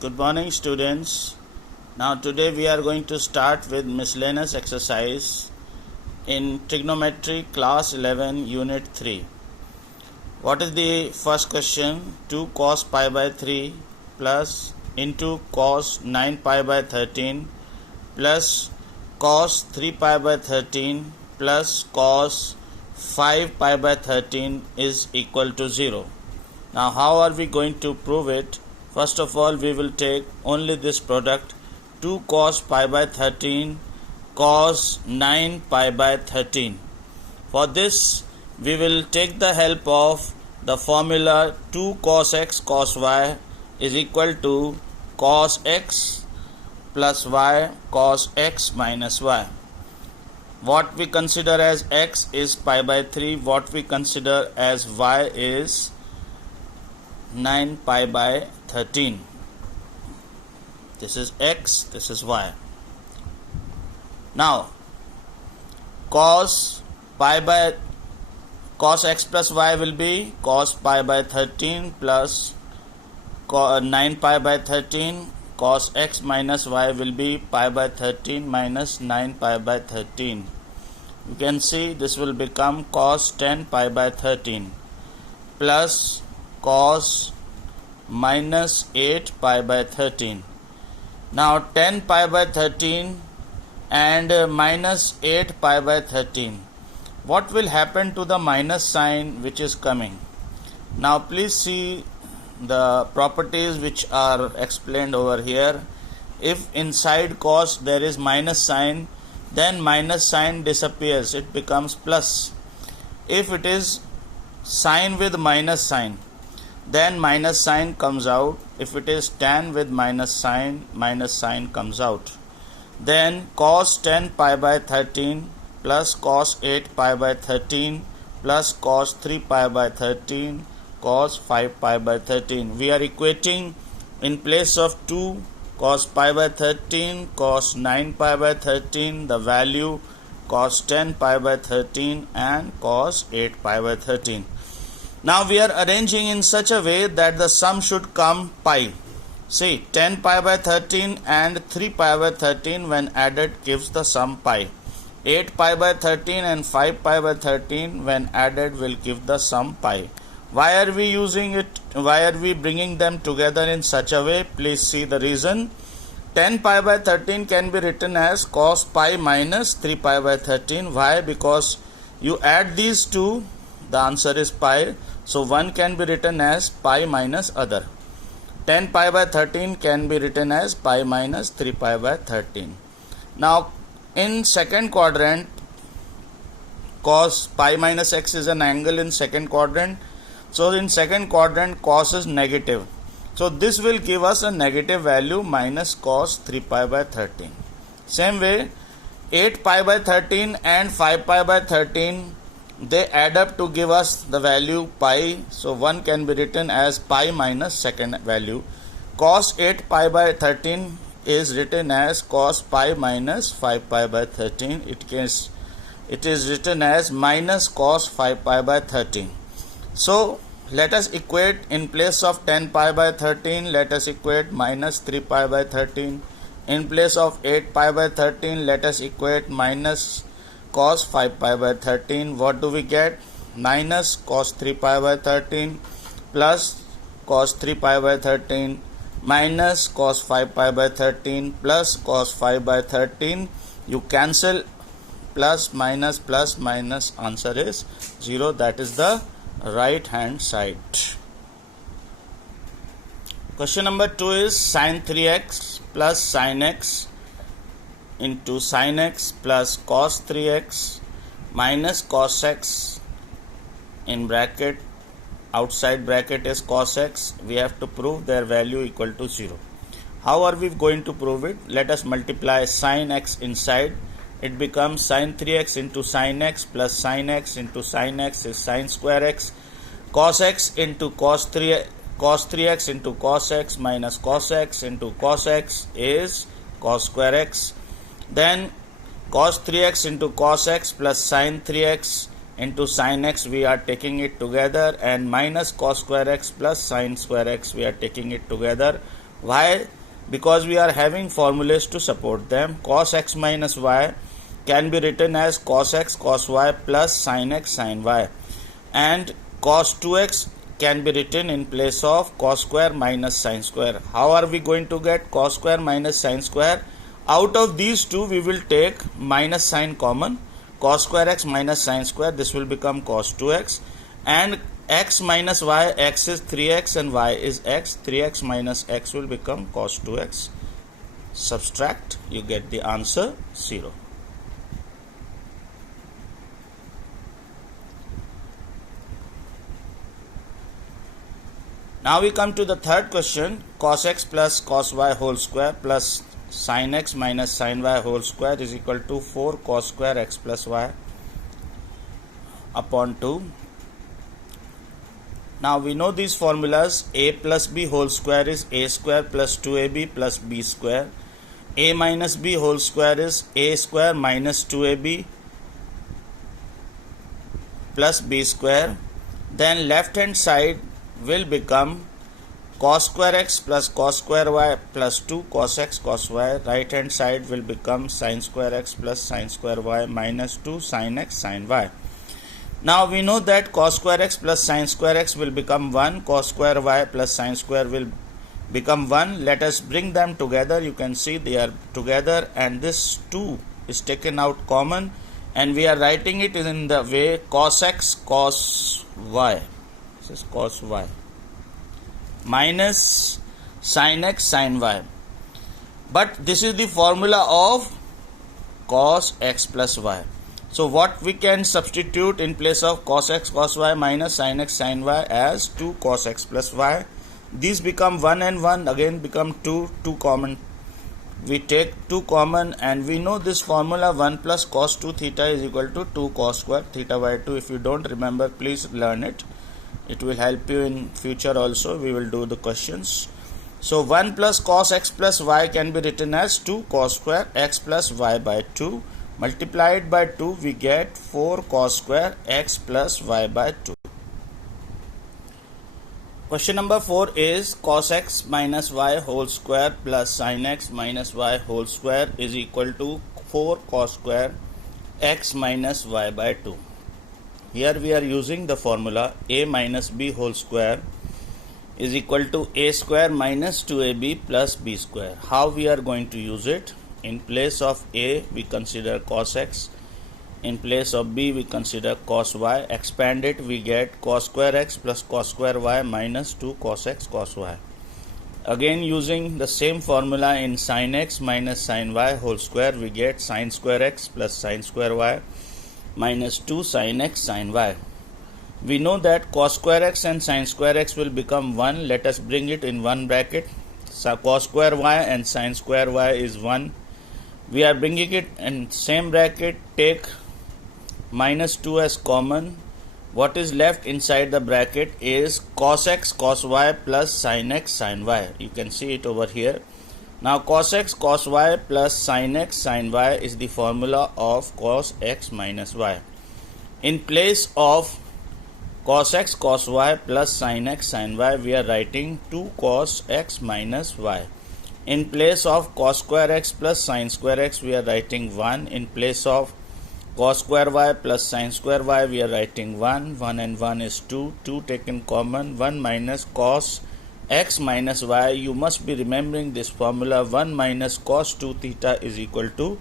Good morning, students. Now today we are going to start with miscellaneous exercise in trigonometry class 11 unit 3. What is the first question? 2 cos pi by 3 plus into cos 9 pi by 13 plus cos 3 pi by 13 plus cos 5 pi by 13 is equal to 0. Now how are we going to prove it? First of all, we will take only this product 2 cos pi by 13 cos 9 pi by 13. For this, we will take the help of the formula 2 cos x cos y is equal to cos x plus y cos x minus y. What we consider as x is pi by 3, what we consider as y is 9 pi by 13. This is x, this is y. Now cos x plus y will be cos pi by 13 plus 9 pi by 13. Cos x minus y will be pi by 13 minus 9 pi by 13. You can see this will become cos 10 pi by 13 plus cos minus 8 pi by 13. Now 10 pi by 13 and minus 8 pi by 13. What will happen to the minus sign which is coming? Now please see the properties which are explained over here. If inside cos there is minus sign, then minus sign disappears, it becomes plus. If it is sine with minus sign, then minus sign comes out. If it is tan with minus sign comes out. Then cos 10 pi by 13 plus cos 8 pi by 13 plus cos 3 pi by 13 cos 5 pi by 13. We are equating in place of 2 cos pi by 13 cos 9 pi by 13 the value cos 10 pi by 13 and cos 8 pi by 13. Now we are arranging in such a way that the sum should come pi. See, 10 pi by 13 and 3 pi by 13 when added gives the sum pi. 8 pi by 13 and 5 pi by 13 when added will give the sum pi. Why are we using it? Why are we bringing them together in such a way? Please see the reason. 10 pi by 13 can be written as cos pi minus 3 pi by 13. Why? Because you add these two, the answer is pi. So one can be written as pi minus other. 10 pi by 13 can be written as pi minus 3 pi by 13. Now in second quadrant, cos pi minus x is an angle in second quadrant. So in second quadrant cos is negative. So this will give us a negative value minus cos 3 pi by 13. Same way 8 pi by 13 and 5 pi by 13 they add up to give us the value pi. So one can be written as pi minus second value. Cos 8 pi by 13 is written as cos pi minus 5 pi by 13. It is written as minus cos 5 pi by 13. So let us equate in place of 10 pi by 13, let us equate minus 3 pi by 13. In place of 8 pi by 13, let us equate minus cos 5 pi by 13. What do we get? Minus cos 3 pi by 13 plus cos 3 pi by 13 minus cos 5 pi by 13 plus cos 5 by 13. You cancel plus minus, answer is 0. That is the right hand side. Question number 2 is sin 3x plus sin x into sin x plus cos 3x minus cos x in bracket, outside bracket is cos x. We have to prove their value equal to 0. How are we going to prove it? Let us multiply sin x inside. It becomes sin 3x into sin x plus sin x into sin x is sin square x. Cos x into cos 3x into cos x minus cos x into cos x is cos square x. Then cos 3x into cos x plus sin 3x into sin x we are taking it together, and minus cos square x plus sin square x we are taking it together. Why? Because we are having formulas to support them. Cos x minus y can be written as cos x cos y plus sin x sin y, and cos 2x can be written in place of cos square minus sin square. How are we going to get cos square minus sin square? Out of these two we will take minus sign common. Cos square x minus sin square, this will become cos 2x, and x minus y, x is 3x and y is x, 3x minus x will become cos 2x. Subtract, you get the answer 0. Now we come to the third question. Cos x plus cos y whole square plus sin x minus sin y whole square is equal to 4 cos square x plus y upon 2. Now we know these formulas. A plus b whole square is a square plus 2ab plus b square. A minus b whole square is a square minus 2ab plus b square. Then left hand side will become cos square x plus cos square y plus 2 cos x cos y. Right hand side will become sin square x plus sin square y minus 2 sin x sin y. Now we know that cos square x plus sin square x will become 1, cos square y plus sin square will become 1. Let us bring them together. You can see they are together, and this 2 is taken out common, and we are writing it in the way cos x cos y. This is cos y minus sin x sin y. But this is the formula of cos x plus y. So what we can substitute in place of cos x cos y minus sin x sin y as 2 cos x plus y. These become 1 and 1, again become 2 common. We take 2 common, and we know this formula 1 plus cos 2 theta is equal to 2 cos square theta by 2. If you don't remember, please learn it. It will help you in future also. We will do the questions. So 1 plus cos x plus y can be written as 2 cos square x plus y by 2. Multiplied by 2, we get 4 cos square x plus y by 2. Question number 4 is cos x minus y whole square plus sin x minus y whole square is equal to 4 cos square x minus y by 2. Here we are using the formula a minus b whole square is equal to a square minus 2ab plus b square. How we are going to use it? In place of a, we consider cos x. In place of b, we consider cos y. Expand it, we get cos square x plus cos square y minus 2 cos x cos y. Again, using the same formula in sin x minus sin y whole square, we get sin square x plus sin square y minus 2 sin x sin y. We know that cos square x and sin square x will become 1. Let us bring it in one bracket. So cos square y and sin square y is 1. We are bringing it in same bracket. Take minus 2 as common. What is left inside the bracket is cos x cos y plus sin x sin y. You can see it over here. Now cos x cos y plus sin x sin y is the formula of cos x minus y. In place of cos x cos y plus sin x sin y, we are writing 2 cos x minus y. In place of cos square x plus sin square x, we are writing 1. In place of cos square y plus sin square y, we are writing 1. 1 and 1 is 2. 2 taken common. 1 minus cos x minus y. You must be remembering this formula. 1 minus cos 2 theta is equal to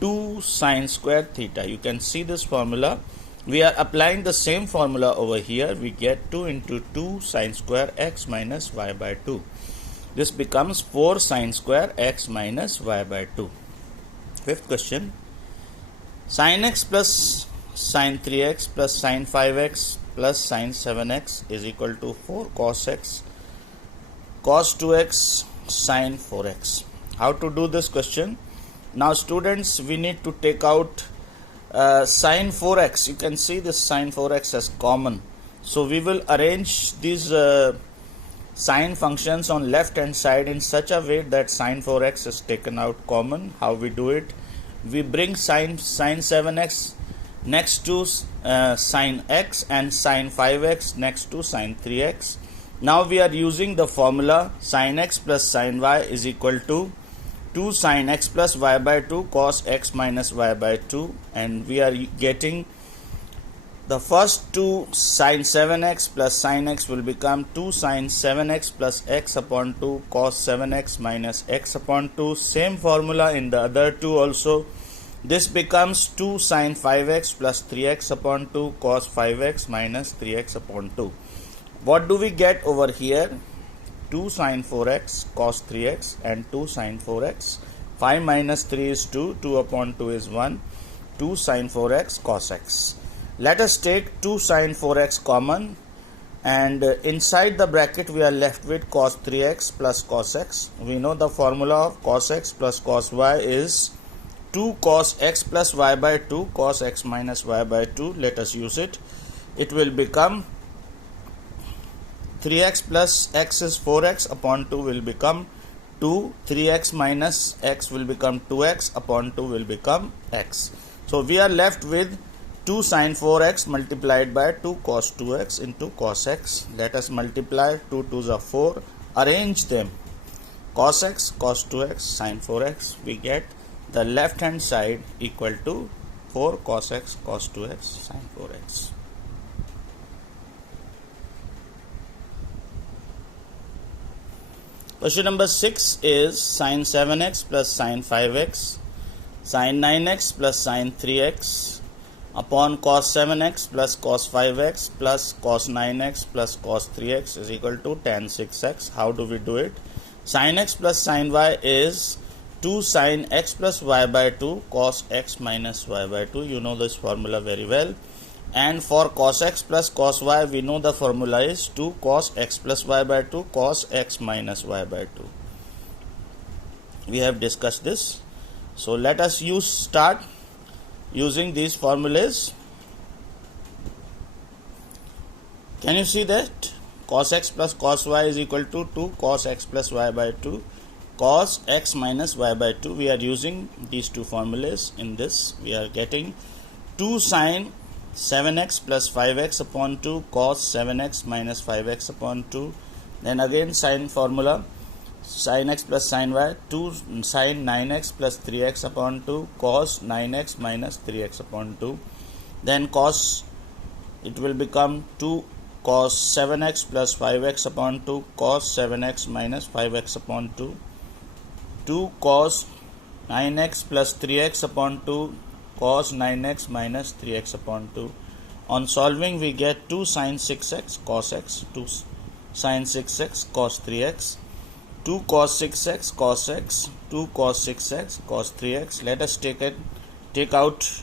2 sin square theta. You can see this formula. We are applying the same formula over here. We get 2 into 2 sin square x minus y by 2. This becomes 4 sin square x minus y by 2. Fifth question. Sin x plus sin 3x plus sin 5x plus sin 7x is equal to 4 cos x cos 2x sin 4x. How to do this question? Now students, we need to take out sin 4x. You can see this sin 4x as common. So we will arrange these sine functions on left hand side in such a way that sin 4x is taken out common. How we do it? We bring sin 7x next to sin x and sin 5x next to sin 3x. Now we are using the formula sin x plus sin y is equal to 2 sin x plus y by 2 cos x minus y by 2, and we are getting the first two sin 7x plus sin x will become 2 sin 7x plus x upon 2 cos 7x minus x upon 2. Same formula in the other two also. This becomes 2 sin 5x plus 3x upon 2 cos 5x minus 3x upon 2. What do we get over here? 2 sin 4x cos 3x and 2 sin 4x. 5 minus 3 is 2. 2 upon 2 is 1. 2 sin 4x cos x. Let us take 2 sin 4x common, and inside the bracket we are left with cos 3x plus cos x. We know the formula of cos x plus cos y is 2 cos x plus y by 2 cos x minus y by 2. Let us use it. It will become 3x plus x is 4x upon 2 will become 2. 3x minus x will become 2x upon 2 will become x. So we are left with 2 sin 4x multiplied by 2 cos 2x into cos x. Let us multiply. 2 2s are 4. Arrange them. Cos x, cos 2x, sin 4x. We get the left hand side equal to 4 cos x, cos 2x, sin 4x. Question number 6 is sin 7x plus sin 5x, sin 9x plus sin 3x upon cos 7x plus cos 5x plus cos 9x plus cos 3x is equal to tan 6x. How do we do it? Sin x plus sin y is 2 sin x plus y by 2 cos x minus y by 2. You know this formula very well. And for cos x plus cos y, we know the formula is 2 cos x plus y by 2 cos x minus y by 2. We have discussed this. So let us start using these formulas. Can you see that? Cos x plus cos y is equal to 2 cos x plus y by 2 cos x minus y by 2. We are using these two formulas. In this we are getting 2 sin 7x plus 5x upon 2 cos 7x minus 5x upon 2. Then again sin formula, sin x plus sin y, 2 sin 9x plus 3x upon 2 cos 9x minus 3x upon 2. Then cos, it will become 2 cos 7x plus 5x upon 2 cos 7x minus 5x upon 2. 2 cos 9x plus 3x upon 2 cos 9x minus 3x upon 2. On solving we get 2 sin 6x cos x, 2 sin 6x cos 3x, 2 cos 6x cos x, 2 cos 6x cos 3x. Let us take out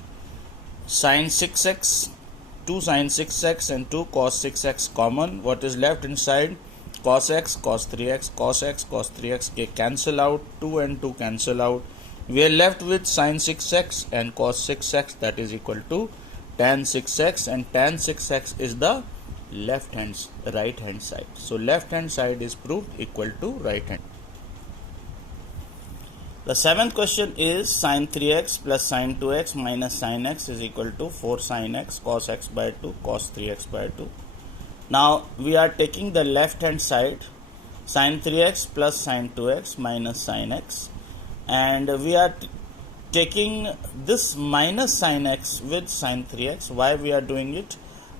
sin 6x, 2 sin 6x and 2 cos 6x common. What is left inside? Cos x cos 3x, cos x cos 3x cancel out, 2 and 2 cancel out. We are left with sin 6x and cos 6x, that is equal to tan 6x, and tan 6x is the right hand side. So left hand side is proved equal to right hand. The seventh question is sin 3x plus sin 2x minus sin x is equal to 4 sin x cos x by 2 cos 3x by 2. Now we are taking the left hand side, sin 3x plus sin 2x minus sin x, and we are taking this minus sin x with sin 3x. Why we are doing it?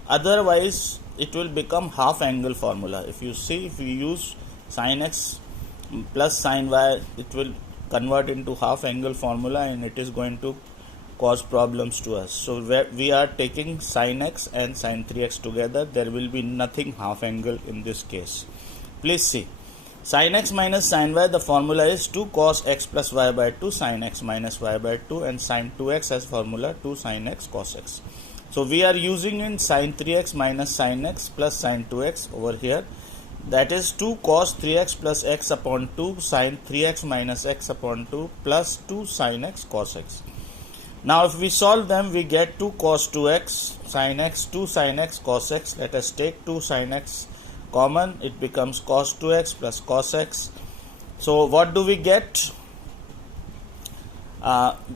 Otherwise it will become half angle formula. If you see, if you use sin x plus sin y, it will convert into half angle formula and it is going to cause problems to us. So we are taking sin x and sin 3x together. There will be nothing half angle in this case. Please see. Sin x minus sin y, the formula is 2 cos x plus y by 2 sin x minus y by 2, and sin 2x as formula 2 sin x cos x. So we are using in sin 3x minus sin x plus sin 2x over here. That is 2 cos 3x plus x upon 2 sin 3x minus x upon 2 plus 2 sin x cos x. Now if we solve them, we get 2 cos 2x sin x, 2 sin x cos x. Let us take 2 sin x common, it becomes cos 2x plus cos x. So what do we get?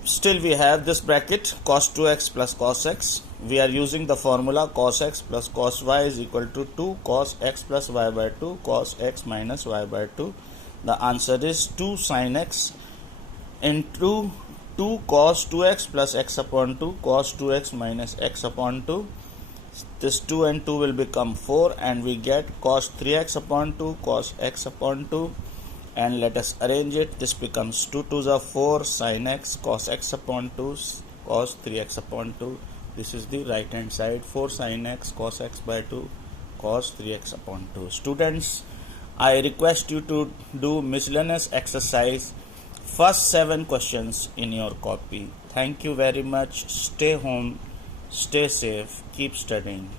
Still we have this bracket cos 2x plus cos x. we are using the formula cos x plus cos y is equal to 2 cos x plus y by 2 cos x minus y by 2. The answer is 2 sin x into 2 cos 2x plus x upon 2 cos 2x minus x upon 2. This 2 and 2 will become 4 and we get cos 3x upon 2 cos x upon 2, and let us arrange it. This becomes 2 2s are 4 sin x cos x upon 2 cos 3x upon 2. This is the right hand side, 4 sin x cos x by 2 cos 3x upon 2. Students, I request you to do miscellaneous exercise first 7 questions in your copy. Thank you very much. Stay home, stay safe, keep studying.